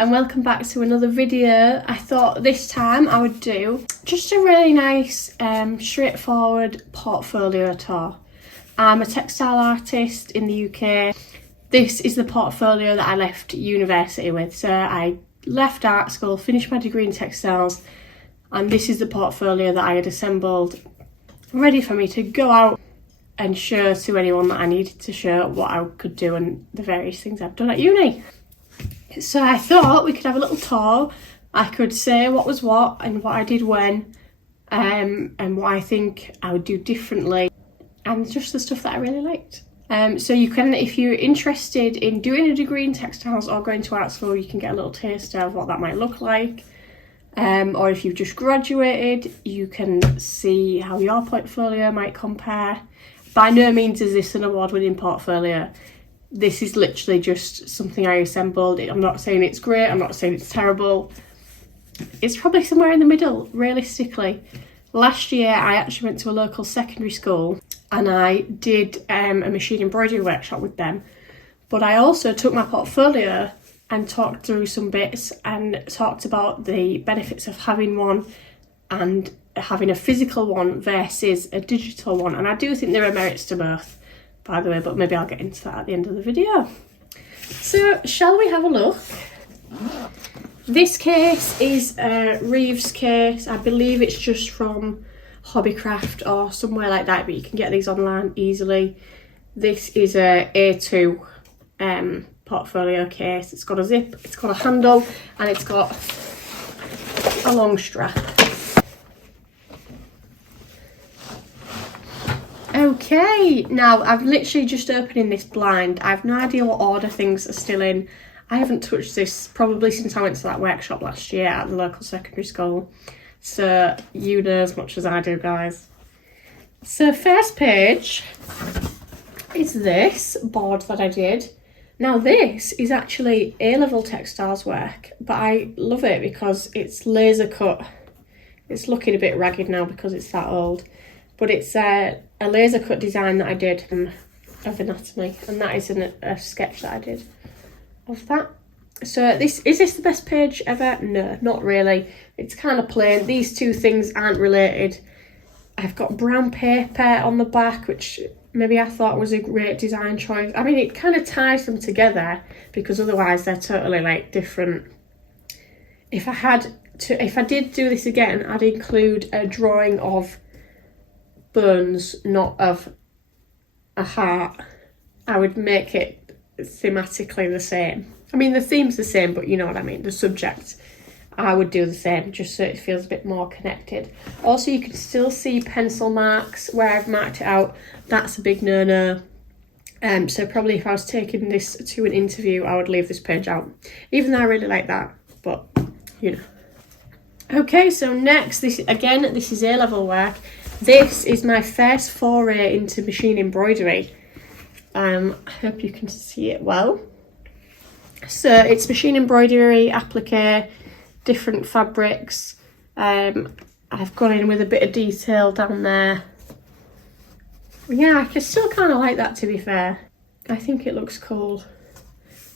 and welcome back to another video. I thought this time I would do just a really nice straightforward portfolio tour. I'm a textile artist in the UK. This is the portfolio that I left university with. So I left art school, finished my degree in textiles, and this is the portfolio that I had assembled ready for me to go out and show to anyone that I needed to show what I could do and the various things I've done at uni. So I thought we could have a little tour. I could say what was what and what I did when, and what I think I would do differently, and just the stuff that I really liked. So you can, if you're interested in doing a degree in textiles or going to art school, you can get a little taster of what that might look like. Or if you've just graduated, you can see how your portfolio might compare. By no means is this an award-winning portfolio. This is literally just something I assembled. I'm not saying it's great, I'm not saying it's terrible. It's probably somewhere in the middle, realistically. Last year, I actually went to a local secondary school and I did a machine embroidery workshop with them. But I also took my portfolio and talked through some bits and talked about the benefits of having one and having a physical one versus a digital one. And I do think there are merits to both, by the way, but maybe I'll get into that at the end of the video. So shall we have a look? This case is a Reeves case. I believe it's just from Hobbycraft or somewhere like that, but you can get these online easily. This is a A2 portfolio case. It's got a zip, it's got a handle, and it's got a long strap. Okay, now I'm literally just opening this blind. I have no idea what order things are still in. I haven't touched this probably since I went to that workshop last year at the local secondary school. So you know as much as I do, guys. So first page is this board that I did. Now this is actually A-level textiles work, but I love it because it's laser cut. It's looking a bit ragged now because it's that old. But it's a laser cut design that I did of anatomy, and that is a sketch that I did of that. So is this the best page ever? No, not really. It's kind of plain. These two things aren't related. I've got brown paper on the back, which maybe I thought was a great design choice. I mean, it kind of ties them together because otherwise they're totally like different. If I did do this again, I'd include a drawing of bones, not of a heart. I would make it thematically the same. I mean, the theme's the same, but you know what I mean, the subject. I would do the same, just so it feels a bit more connected. Also, you can still see pencil marks where I've marked it out. That's a big no-no. So probably if I was taking this to an interview, I would leave this page out. Even though I really like that, but you know. Okay, so next, this is A-level work. This is my first foray into machine embroidery. I hope you can see it well. So it's machine embroidery, applique, different fabrics. I've gone in with a bit of detail down there. Yeah, I still kind of like that, to be fair. I think it looks cool.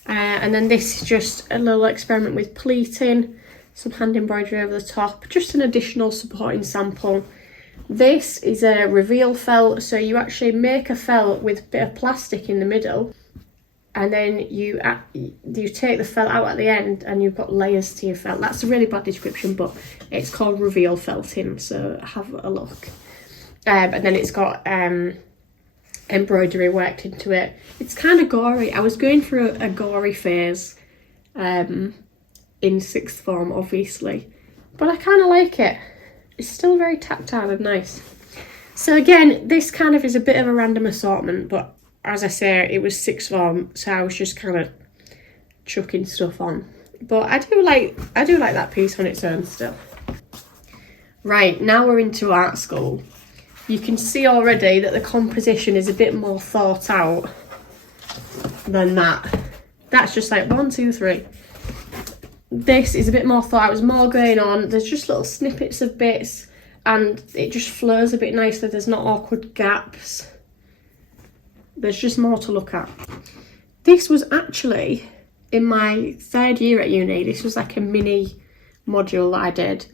And then this is just a little experiment with pleating, some hand embroidery over the top, just an additional supporting sample. This is a reveal felt, so you actually make a felt with a bit of plastic in the middle, and then you take the felt out at the end and you've got layers to your felt. That's a really bad description, but it's called reveal felting, so have a look. And then it's got embroidery worked into it. It's kind of gory. I was going through a gory phase in sixth form, obviously, but I kind of like it. It's still very tactile and nice. So again, this kind of is a bit of a random assortment, but as I say, it was sixth form, so I was just kind of chucking stuff on. But I do like that piece on its own still. Right, now we're into art school. You can see already that the composition is a bit more thought out than that. That's just like 1, 2, 3. This is a bit more thought out, there's more going on, there's just little snippets of bits and it just flows a bit nicely, there's not awkward gaps. There's just more to look at. This was actually in my 3rd year at uni. This was like a mini module that I did.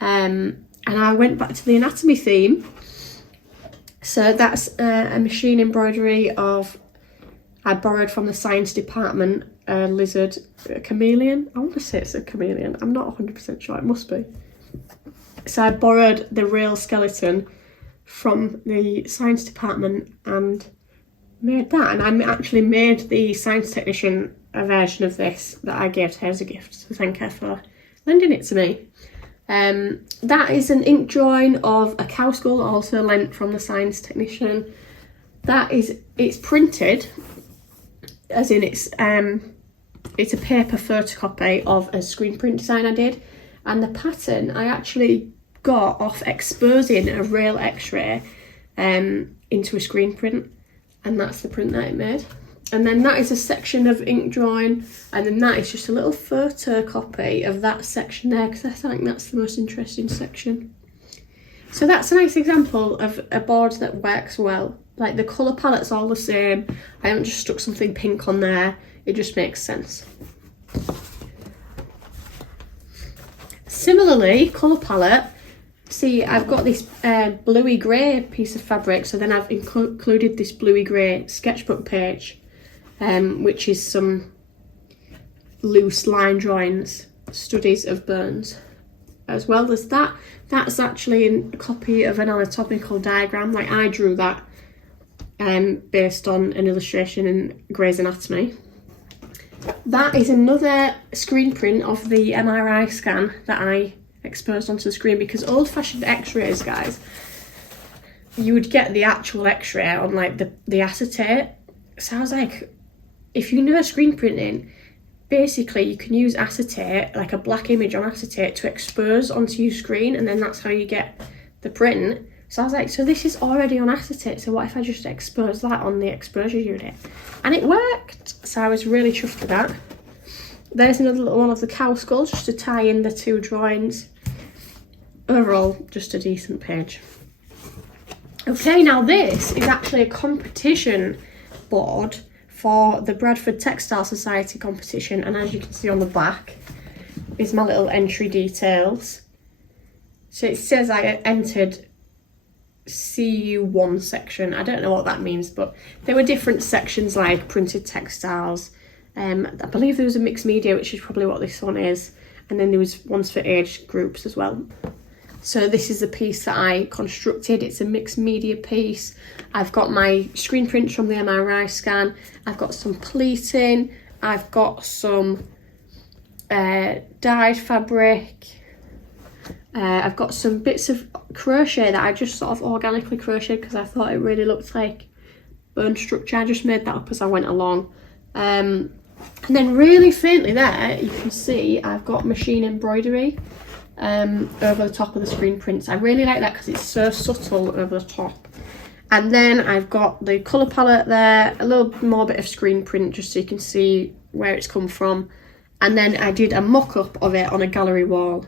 And I went back to the anatomy theme. So that's a machine embroidery of, I borrowed from the science department, a lizard, a chameleon. I want to say it's a chameleon. I'm not 100% sure. It must be. So I borrowed the real skeleton from the science department and made that. And I actually made the science technician a version of this that I gave to her as a gift. So thank her for lending it to me. That is an ink drawing of a cow skull, also lent from the science technician. It's printed, as in it's a paper photocopy of a screen print design I did, and the pattern I actually got off exposing a real x-ray into a screen print, and that's the print that it made. And then that is a section of ink drawing, and then that is just a little photocopy of that section there, because I think that's the most interesting section. So that's a nice example of a board that works well. Like the colour palette's all the same. I haven't just stuck something pink on there. It just makes sense. Similarly, colour palette. See, I've got this bluey grey piece of fabric, so then I've included this bluey grey sketchbook page, which is some loose line drawings, studies of burns. As well as that, that's actually a copy of an anatomical diagram. Like I drew that based on an illustration in Grey's Anatomy. That is another screen print of the MRI scan that I exposed onto the screen, because old-fashioned x-rays, guys, you would get the actual x-ray on like the acetate. So I was like, if you know screen printing, basically you can use acetate, like a black image on acetate, to expose onto your screen, and then that's how you get the print. So I was like, so this is already on acetate, so what if I just expose that on the exposure unit? And it worked, so I was really chuffed with that. There's another little one of the cow skull, just to tie in the two drawings. Overall, just a decent page. Okay, now this is actually a competition board for the Bradford Textile Society competition, and as you can see on the back is my little entry details. So it says I entered CU1 section. I don't know what that means, but there were different sections like printed textiles. I believe there was a mixed media, which is probably what this one is, and then there was ones for age groups as well. So this is the piece that I constructed. It's a mixed media piece. I've got my screen prints from the MRI scan. I've got some pleating. I've got some dyed fabric. I've got some bits of crochet that I just sort of organically crocheted because I thought it really looked like bone structure. I just made that up as I went along. And then really faintly there, you can see I've got machine embroidery over the top of the screen prints. I really like that because it's so subtle over the top. And then I've got the colour palette there, a little more bit of screen print just so you can see where it's come from. And then I did a mock-up of it on a gallery wall.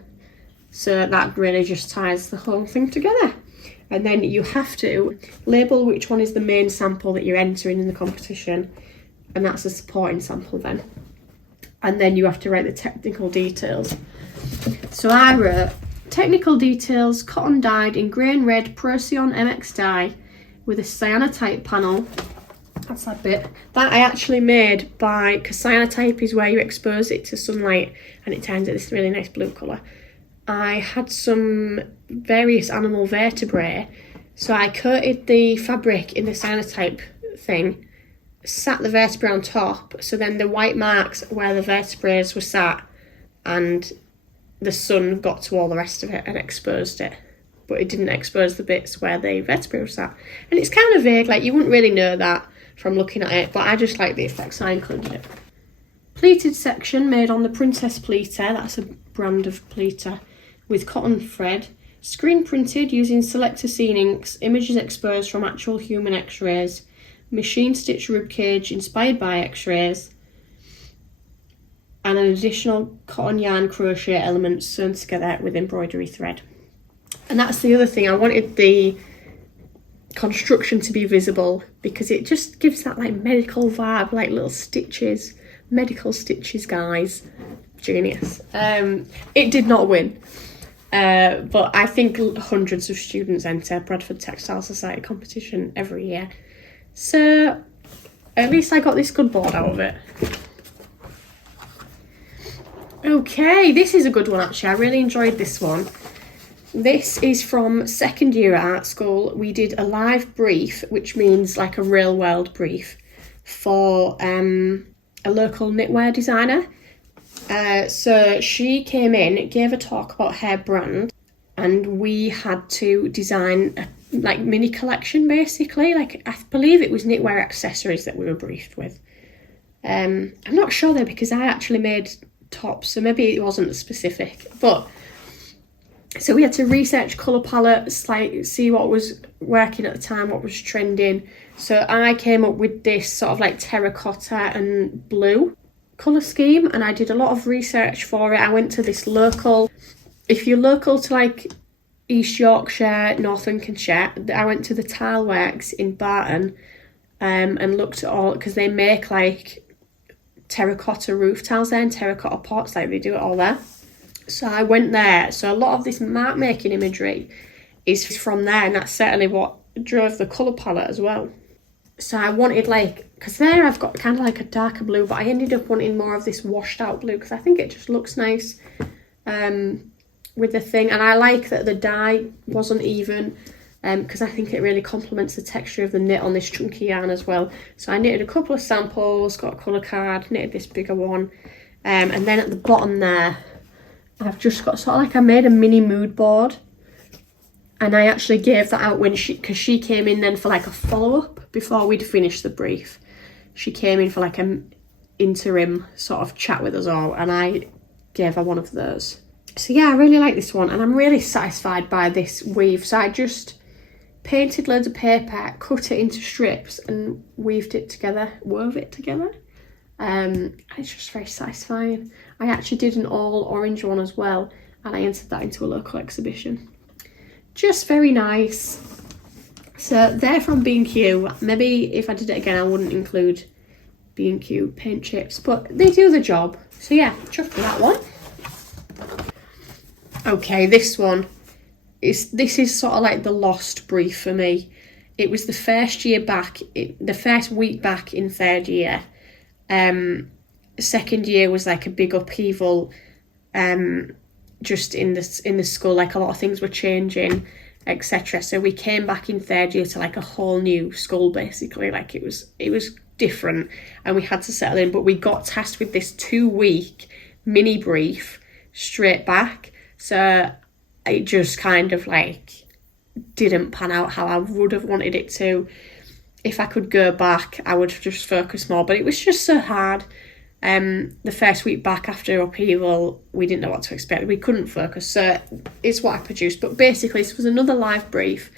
So that really just ties the whole thing together. And then you have to label which one is the main sample that you're entering in the competition. And that's a supporting sample then. And then you have to write the technical details. So I wrote, technical details, cotton dyed in grain red Procyon MX dye with a cyanotype panel. That's that bit. That I actually made by, because cyanotype is where you expose it to sunlight and it turns it this really nice blue colour. I had some various animal vertebrae, so I coated the fabric in the cyanotype thing, sat the vertebrae on top, so then the white marks where the vertebrae were sat and the sun got to all the rest of it and exposed it, but it didn't expose the bits where the vertebrae were sat. And it's kind of vague, like you wouldn't really know that from looking at it, but I just like the effects, so I included it. Pleated section made on the Princess Pleater, that's a brand of pleater, with cotton thread. Screen printed using selector scene inks, images exposed from actual human x-rays, machine stitch ribcage inspired by x-rays, and an additional cotton yarn crochet element sewn together with embroidery thread. And that's the other thing, I wanted the construction to be visible because it just gives that like medical vibe, like little stitches medical stitches, guys. Genius. It did not win. But I think hundreds of students enter Bradford Textile Society competition every year. So at least I got this good board out of it. Okay, this is a good one actually. I really enjoyed this one. This is from second year at art school. We did a live brief, which means like a real world brief for a local knitwear designer. So she came in, gave a talk about her brand, and we had to design a like mini collection basically. Like I believe it was knitwear accessories that we were briefed with. I'm not sure though, because I actually made tops, so maybe it wasn't specific, but so we had to research colour palettes, like see what was working at the time, what was trending. So I came up with this sort of like terracotta and blue colour scheme, and I did a lot of research for it. I went to this local, if you're local to like East Yorkshire, North Lincolnshire, I went to the Tile Works in Barton and looked at all, because they make like terracotta roof tiles there and terracotta pots, like they do it all there. So I went there. So a lot of this mark making imagery is from there, and that's certainly what drove the colour palette as well. So I wanted like, because there I've got kind of like a darker blue, but I ended up wanting more of this washed out blue because I think it just looks nice with the thing. And I like that the dye wasn't even, because I think it really complements the texture of the knit on this chunky yarn as well. So I knitted a couple of samples, got a colour card, knitted this bigger one, and then at the bottom there I've just got sort of like, I made a mini mood board, and I actually gave that out when because she came in then for like a follow-up before we'd finished the brief. She came in for like an interim sort of chat with us all, and I gave her one of those. So yeah, I really like this one, and I'm really satisfied by this weave. So I just painted loads of paper, cut it into strips and wove it together. It's just very satisfying. I actually did an all orange one as well, and I entered that into a local exhibition. Just very nice. So they're from B&Q. Maybe if I did it again I wouldn't include B&Q paint chips, but they do the job. So yeah, chuck for that one. Okay, this one is sort of like the lost brief for me. It was the first year back, the first week back in third year. Second year was like a big upheaval, just in the school, like a lot of things were changing, etc. So we came back in third year to like a whole new school basically. Like it was different, and we had to settle in. But we got tasked with this 2-week mini brief straight back. So it just kind of like didn't pan out how I would have wanted it to. If I could go back, I would have just focused more, but it was just so hard. The first week back after upheaval, we didn't know what to expect. We couldn't focus, so it's what I produced. But basically, this was another live brief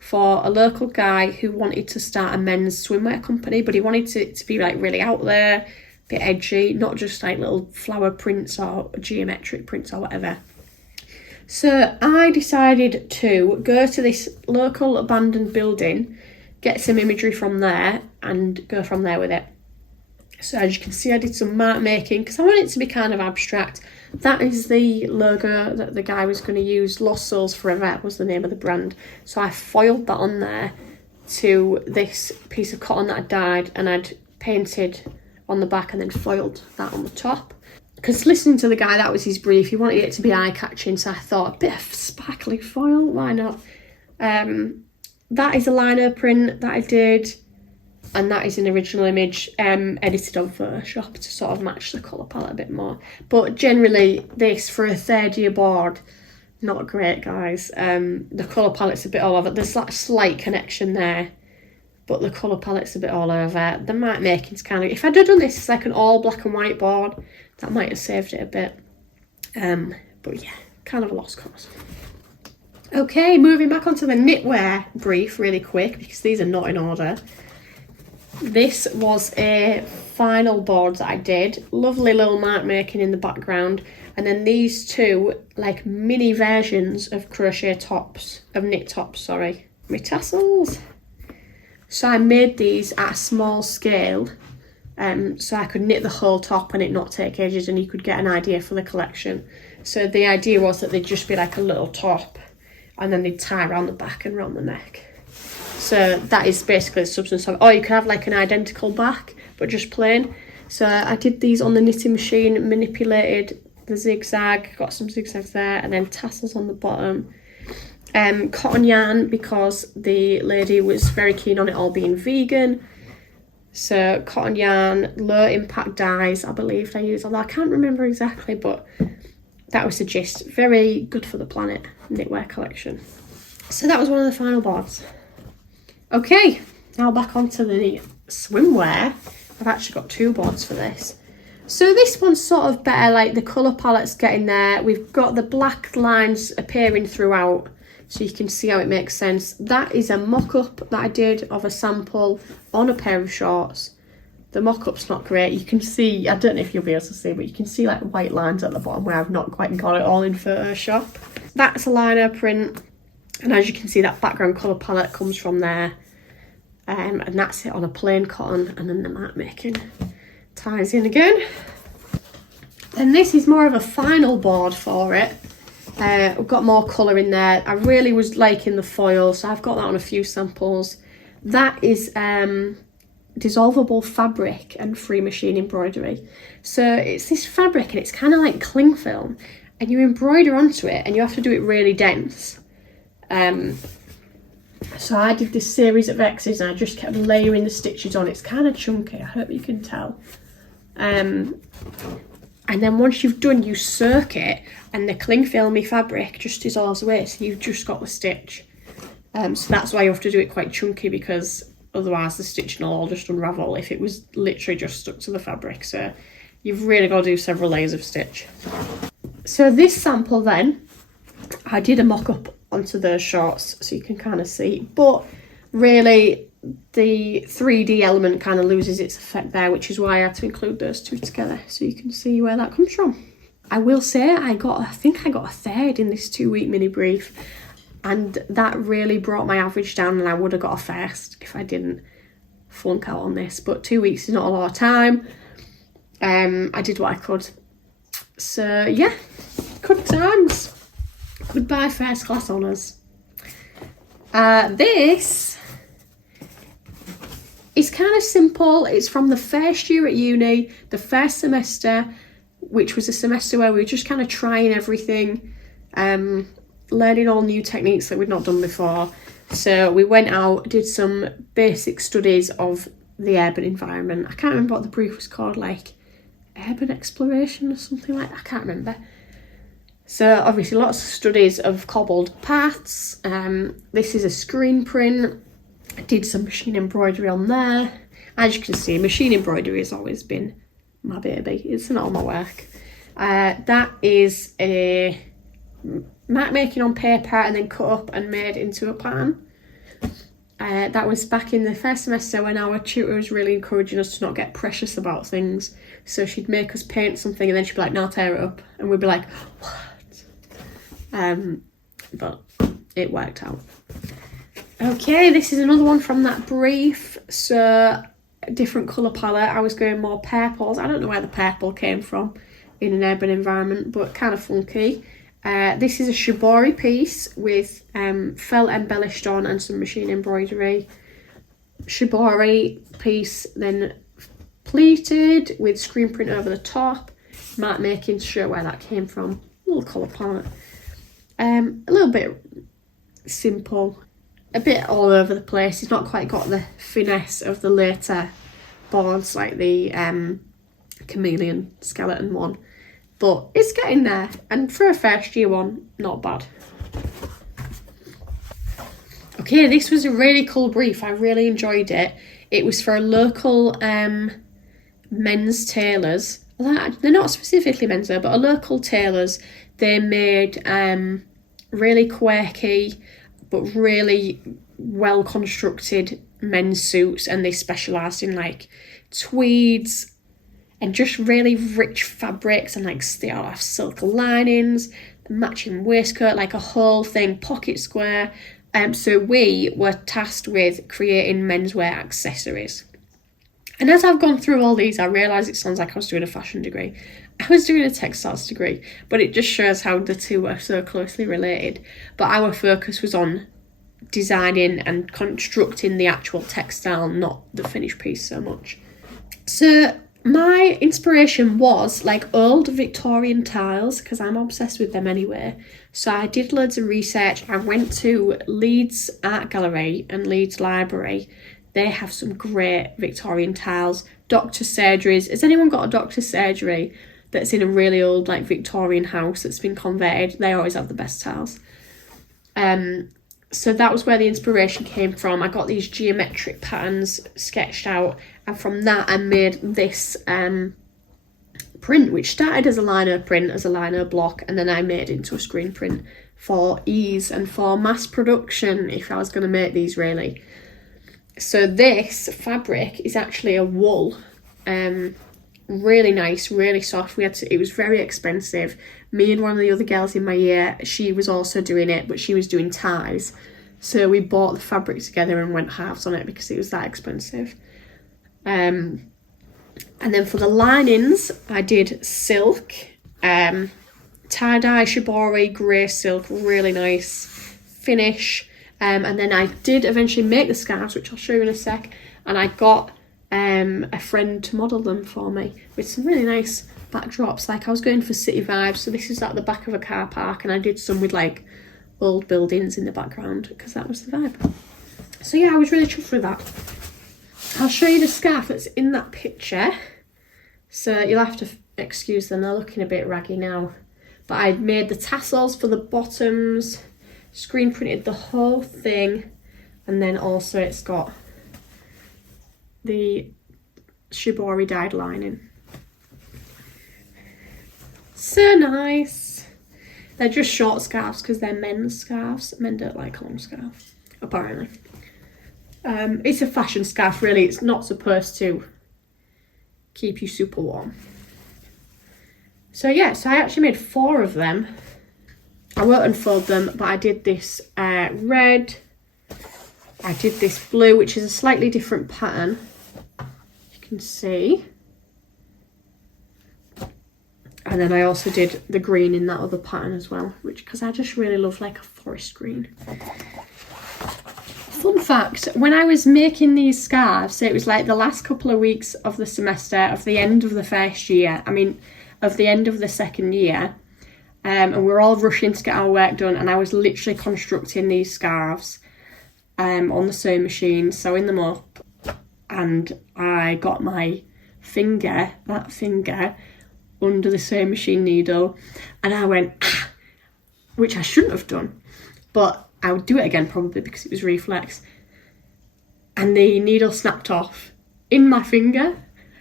for a local guy who wanted to start a men's swimwear company, but he wanted it to be like really out there, a bit edgy, not just like little flower prints or geometric prints or whatever. So I decided to go to this local abandoned building, get some imagery from there and go from there with it. So as you can see, I did some mark making because I want it to be kind of abstract. That is the logo that the guy was going to use. Lost Souls Forever was the name of the brand. So I foiled that on there to this piece of cotton that I dyed, and I'd painted on the back and then foiled that on the top. Because listening to the guy, that was his brief. He wanted it to be eye-catching, so I thought a bit of sparkly foil, why not? That is a liner print that I did, and that is an original image edited on Photoshop to sort of match the colour palette a bit more. But generally, this for a third year board, not great, guys. The colour palette's a bit all over. There's that slight connection there, but the colour palette's a bit all over. The mark making's kind of... If I'd have done this as like an all black and white board, that might have saved it a bit. But yeah, kind of a lost cause. Okay, moving back onto the knitwear brief really quick, because these are not in order. This was a final board that I did. Lovely little mark making in the background. And then these two, like mini versions of crochet tops, of knit tops, sorry. My tassels. So I made these at a small scale. so I could knit the whole top and it not take ages, and you could get an idea for the collection. So the idea was that they'd just be like a little top, and then they'd tie around the back and around the neck. So that is basically the substance of it. Or you could have like an identical back, but just plain. So I did these on the knitting machine, manipulated the zigzag, got some zigzags there, and then tassels on the bottom. Cotton yarn, because the lady was very keen on it all being vegan. So cotton yarn, low impact dyes, I believe I used, although I can't remember exactly, but that was the gist. Very good for the planet knitwear collection. So that was one of the final boards. Okay, now back onto the swimwear. I've actually got 2 boards for this. So this one's sort of better, like the colour palette's getting there. We've got the black lines appearing throughout, so you can see how it makes sense. That is a mock-up that I did of a sample on a pair of shorts. The mock-up's not great. You can see, I don't know if you'll be able to see, but you can see like white lines at the bottom where I've not quite got it all in Photoshop. That's a liner print, and as you can see, that background colour palette comes from there. And that's it on a plain cotton, and then the mat making ties in again. And this is more of a final board for it. I've got more colour in there. I really was liking the foil, so I've got that on a few samples. That is dissolvable fabric and free machine embroidery. So it's this fabric, and it's kind of like cling film, and you embroider onto it, and you have to do it really dense. So I did this series of X's, and I just kept layering the stitches on. It's kind of chunky, I hope you can tell. And then once you've done, you circ it, and the cling filmy fabric just dissolves away, so you've just got the stitch. So that's why you have to do it quite chunky, because otherwise the stitching will all just unravel if it was literally just stuck to the fabric. So you've really got to do several layers of stitch. So this sample then, I did a mock-up onto those shorts, so you can kind of see, but really the 3D element kind of loses its effect there, which is why I had to include those 2 together, so you can see where that comes from. I will say I think I got a 3rd in this 2-week mini brief, and that really brought my average down, and I would have got a 1st if I didn't flunk out on this. But 2 weeks is not a lot of time. I did what I could. So yeah, good times. Goodbye first class honours. This is kind of simple. It's from the first year at uni, the first semester, which was a semester where we were just kind of trying everything, learning all new techniques that we'd not done before. So we went out, did some basic studies of the urban environment. I can't remember what the brief was called, like urban exploration or something like that. I can't remember. So obviously lots of studies of cobbled paths. This is a screen print. I did some machine embroidery on there. As you can see, machine embroidery has always been my baby. It's not all my work. That is a mat making on paper and then cut up and made into a pattern. That was back in the first semester when our tutor was really encouraging us to not get precious about things. So she'd make us paint something, and then she'd be like, "Now tear it up," and we'd be like, "What?" But it worked out. Okay, this is another one from that brief. So a different colour palette. I was going more purples. I don't know where the purple came from in an urban environment, but kind of funky. This is a shibori piece with felt embellished on and some machine embroidery. Shibori piece then pleated with screen print over the top. Mat making to show where that came from. A little colour palette. A little bit simple. A bit all over the place. It's not quite got the finesse of the later boards like the chameleon skeleton one. But it's getting there, and for a first year one, not bad. Okay, this was a really cool brief. I really enjoyed it. It was for a local men's tailors. They're not specifically menswear, but a local tailors. They made really quirky but really well constructed men's suits, and they specialised in like tweeds and just really rich fabrics, and like they all have silk linings, matching waistcoat, like a whole thing, pocket square. So we were tasked with creating menswear accessories. And as I've gone through all these, I realised it sounds like I was doing a fashion degree. I was doing a textiles degree, but it just shows how the two are so closely related. But our focus was on designing and constructing the actual textile, not the finished piece so much. So my inspiration was like old Victorian tiles, because I'm obsessed with them anyway. So I did loads of research. I went to Leeds Art Gallery and Leeds Library. They have some great Victorian tiles. Doctor surgeries. Has anyone got a doctor surgery that's in a really old like Victorian house that's been converted? They always have the best tiles. So that was where the inspiration came from. I got these geometric patterns sketched out, and from that I made this print, which started as a lino print, as a lino block, and then I made it into a screen print for ease and for mass production if I was going to make these really. So this fabric is actually a wool, really nice, really soft. It was very expensive. Me and one of the other girls in my year, she was also doing it, but she was doing ties. So we bought the fabric together and went halves on it because it was that expensive. And then for the linings, I did silk, tie-dye shibori, grey silk, really nice finish. And then I did eventually make the scarves, which I'll show you in a sec, and I got a friend to model them for me with some really nice backdrops. Like I was going for city vibes, so this is at the back of a car park, and I did some with like old buildings in the background because that was the vibe. So yeah, I was really chuffed with that. I'll show you the scarf that's in that picture, so you'll have to excuse them, they're looking a bit raggy now. But I made the tassels for the bottoms, screen printed the whole thing, and then also it's got the shibori dyed lining. So nice. They're just short scarves because they're men's scarves. Men don't like long scarves, apparently. It's a fashion scarf really. It's not supposed to keep you super warm. So yeah, so I actually made 4 of them. I won't unfold them, but I did this red, I did this blue, which is a slightly different pattern, you can see. And then I also did the green in that other pattern as well, which, because I just really love like a forest green. Fun fact, when I was making these scarves, so it was like the last couple of weeks of the semester, of the end of the first year, of the end of the second year, and we were all rushing to get our work done, and I was literally constructing these scarves on the sewing machine, sewing them up, and I got my finger, that finger, under the sewing machine needle, and I went, ah, which I shouldn't have done, but I would do it again probably because it was reflex, and the needle snapped off in my finger.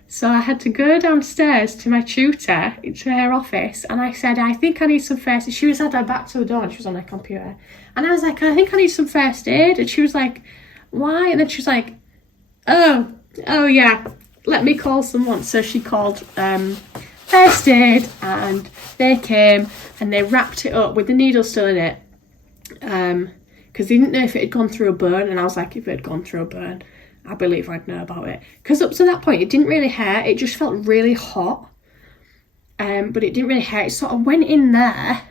So I had to go downstairs to my tutor, into her office, and I said, I think I need some first aid. She was had her back to the door and she was on her computer. And I was like, I think I need some first aid. And she was like, why? And then she was like, oh yeah, let me call someone. So she called first aid, and they came and they wrapped it up with the needle still in it. Because they didn't know if it had gone through a burn. And I was like, if it had gone through a burn, I believe I'd know about it. Because up to that point, it didn't really hurt. It just felt really hot. But it didn't really hurt. It sort of went in there.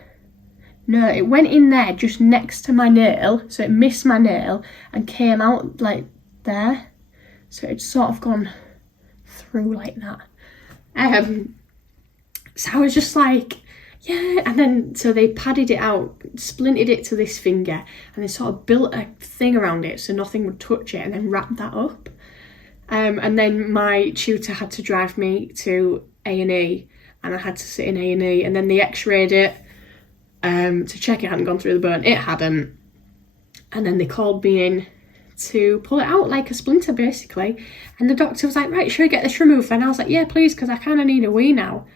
No, it went in there just next to my nail. So it missed my nail and came out like there. So it's sort of gone through like that. So I was just like, yeah. And then, so they padded it out, splinted it to this finger, and they sort of built a thing around it so nothing would touch it, and then wrapped that up. And then my tutor had to drive me to A&E, and I had to sit in A&E, and then they x-rayed it to check it hadn't gone through the burn. It hadn't. And then they called me in to pull it out like a splinter, basically. And the doctor was like, right, should we get this removed? And I was like, yeah, please, because I kind of need a wee now.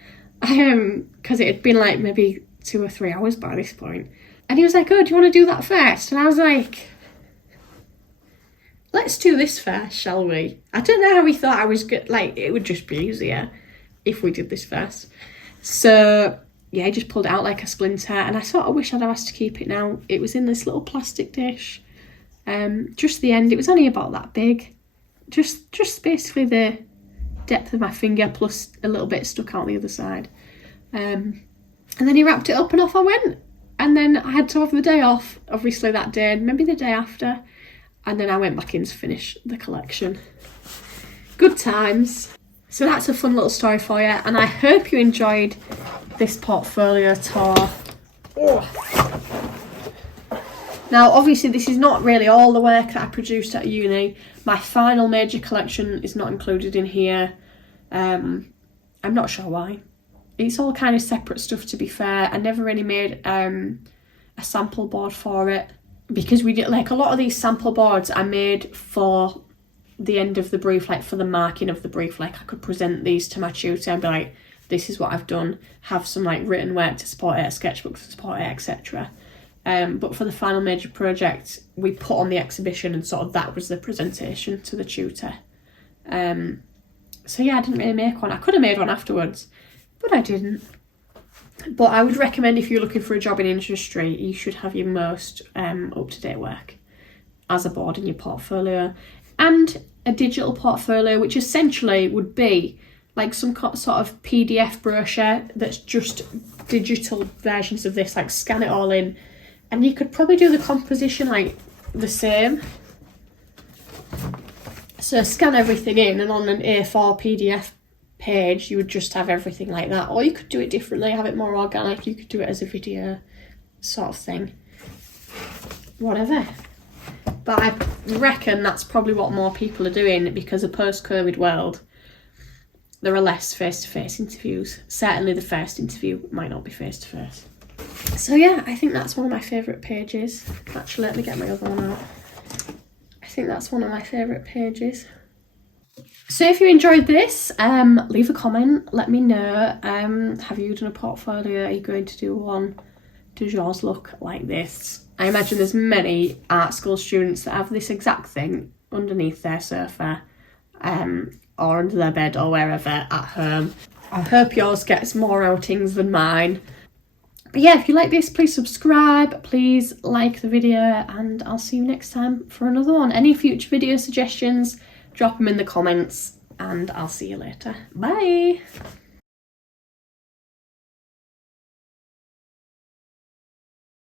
Because it had been like maybe 2 or 3 hours by this point. And he was like, oh, do you want to do that first? And I was like, let's do this first, shall we? I don't know how he thought I was good. Like, it would just be easier if we did this first. So yeah, I just pulled it out like a splinter, and I sort of wish I'd have asked to keep it now. It was in this little plastic dish. Just the end, it was only about that big. Just basically the depth of my finger plus a little bit stuck out the other side. And then he wrapped it up and off I went. And then I had to have the day off, obviously that day, and maybe the day after. And then I went back in to finish the collection. Good times. So that's a fun little story for you, and I hope you enjoyed this portfolio tour. Now, obviously, this is not really all the work that I produced at uni. My final major collection is not included in here. I'm not sure why. It's all kind of separate stuff, to be fair. I never really made a sample board for it, because we did, like, a lot of these sample boards I made for the end of the brief, like for the marking of the brief. Like, I could present these to my tutor and be like, this is what I've done, have some like written work to support it, a sketchbook to support it, etc. But for the final major project, we put on the exhibition, and sort of that was the presentation to the tutor. So yeah, I didn't really make one. I could have made one afterwards, but I didn't. But I would recommend, if you're looking for a job in industry, you should have your most up-to-date work as a board in your portfolio, and a digital portfolio, which essentially would be like some sort of PDF brochure that's just digital versions of this. Like, scan it all in, and you could probably do the composition like the same. So scan everything in, and on an A4 PDF page you would just have everything like that. Or you could do it differently, have it more organic. You could do it as a video sort of thing, whatever. But I reckon that's probably what more people are doing, because a post-COVID world, there are less face-to-face interviews. Certainly the first interview might not be face-to-face. So yeah, I think that's one of my favourite pages. Actually, let me get my other one out. I think that's one of my favourite pages. So if you enjoyed this, leave a comment, let me know. Have you done a portfolio? Are you going to do one? Does yours look like this? I imagine there's many art school students that have this exact thing underneath their sofa, or under their bed, or wherever at home. I hope yours gets more outings than mine. But yeah, if you like this, please subscribe, please like the video, and I'll see you next time for another one. Any future video suggestions, drop them in the comments, and I'll see you later. Bye!